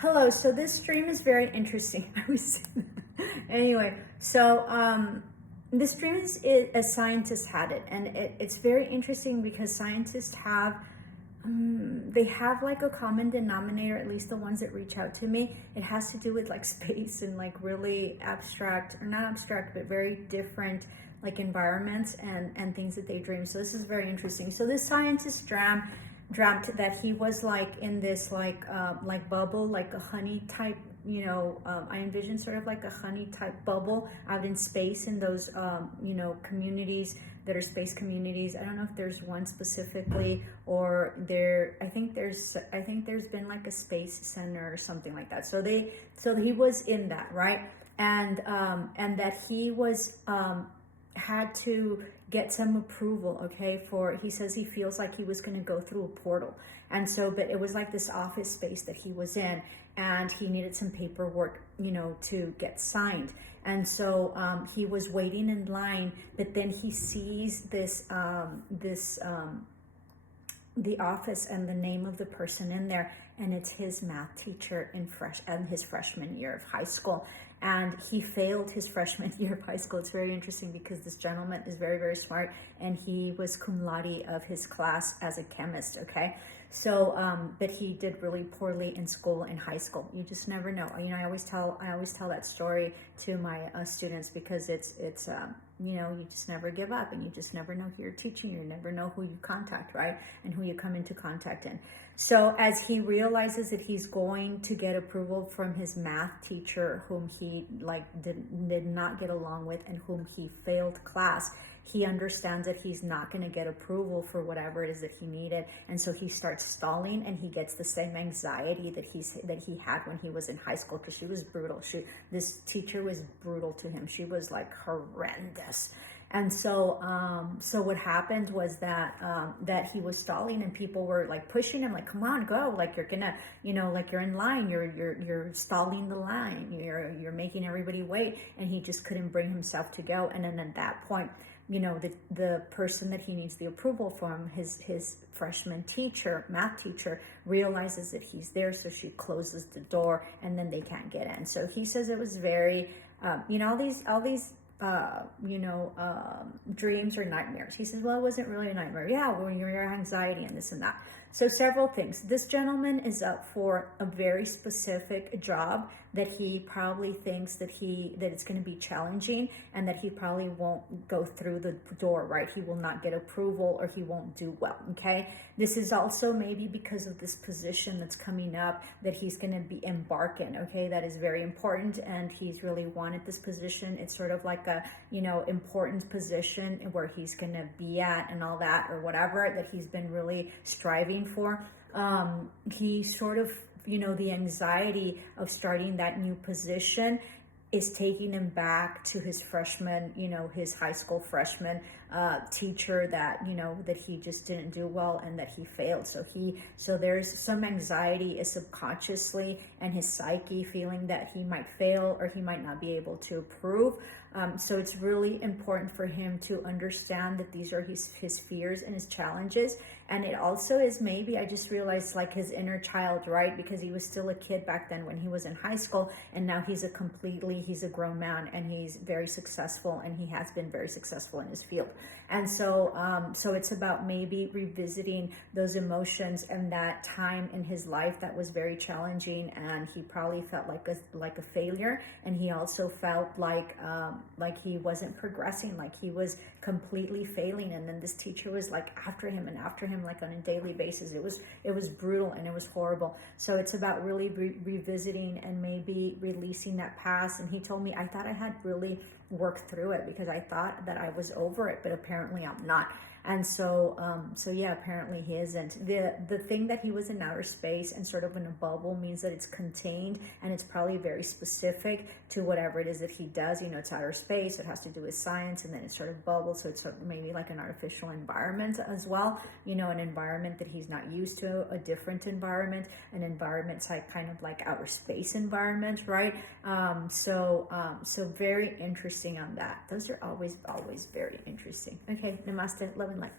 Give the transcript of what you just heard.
Hello, so this stream is very interesting. I was anyway, so this stream is a scientist had it, and it's very interesting because scientists have they have like a common denominator, at least the ones that reach out to me. It has to do with like space and like really abstract, or not abstract, but very different like environments and things that they dream. So this is very interesting. So this scientist dreamt that he was like in this like bubble, like a honey type, I envision sort of like a honey type bubble out in space in those communities that are space communities. I don't know if there's one specifically, or I think there's been like a space center or something like that. So he was in that, right? And that he was had to get some approval, okay, for, he says he feels like he was going to go through a portal. And so, but it was like this office space that he was in, and he needed some paperwork, to get signed. And so he was waiting in line, but then he sees the office and the name of the person in there, and it's his math teacher in his freshman year of high school. And he failed his freshman year of high school. It's very interesting because this gentleman is very, very smart, and he was cum laude of his class as a chemist, okay? So, but he did really poorly in school, in high school. You just never know. I always tell that story to my students, because it's you just never give up, and you just never know who you're teaching. You never know who you contact, right? And who you come into contact in. So as he realizes that he's going to get approval from his math teacher, whom he did not get along with, and whom he failed class, he understands that he's not going to get approval for whatever it is that he needed. And so he starts stalling, and he gets the same anxiety that he had when he was in high school, because she was brutal. This teacher was brutal to him. She was like horrendous. And so what happened was that he was stalling, and people were like pushing him, like, come on, go, like you're gonna, like you're in line, you're stalling the line, you're making everybody wait. And he just couldn't bring himself to go. And then at that point, the person that he needs the approval from, his freshman teacher, math teacher, realizes that he's there. So she closes the door, and then they can't get in. So he says it was very, all these dreams or nightmares. He says, well, it wasn't really a nightmare. Yeah, well, your anxiety and this and that. So several things. This gentleman is up for a very specific job that he probably thinks that it's going to be challenging, and that he probably won't go through the door, right? He will not get approval, or he won't do well, okay? This is also maybe because of this position that's coming up that he's going to be embarking, okay? That is very important, and he's really wanted this position. It's sort of like a, important position where he's going to be at and all that, or whatever, that he's been really striving for. He sort of, the anxiety of starting that new position is taking him back to his freshman, his high school freshman teacher that, that he just didn't do well, and that he failed. So there's some anxiety is subconsciously, and his psyche feeling that he might fail, or he might not be able to approve. So it's really important for him to understand that these are his fears and his challenges. And it also is, maybe, I just realized, like his inner child, right? Because he was still a kid back then when he was in high school, and now he's a grown man, and he's very successful, and he has been very successful in his field. And so it's about maybe revisiting those emotions and that time in his life that was very challenging, and he probably felt like a failure, and he also felt like he wasn't progressing, like he was completely failing. And then this teacher was like after him like on a daily basis. It was brutal, and it was horrible. So it's about really revisiting and maybe releasing that past. And he told me, I thought I had really worked through it, because I thought that I was over it, but apparently I'm not. And so yeah, apparently he isn't. The thing that he was in outer space and sort of in a bubble means that it's contained, and it's probably very specific to whatever it is that he does. It's outer space, it has to do with science, and then it's sort of bubble, so it's sort of maybe like an artificial environment as well, an environment that he's not used to, a different environment, an environment like kind of like outer space environment, right? So very interesting on that. Those are always very interesting. Okay, namaste, love and light.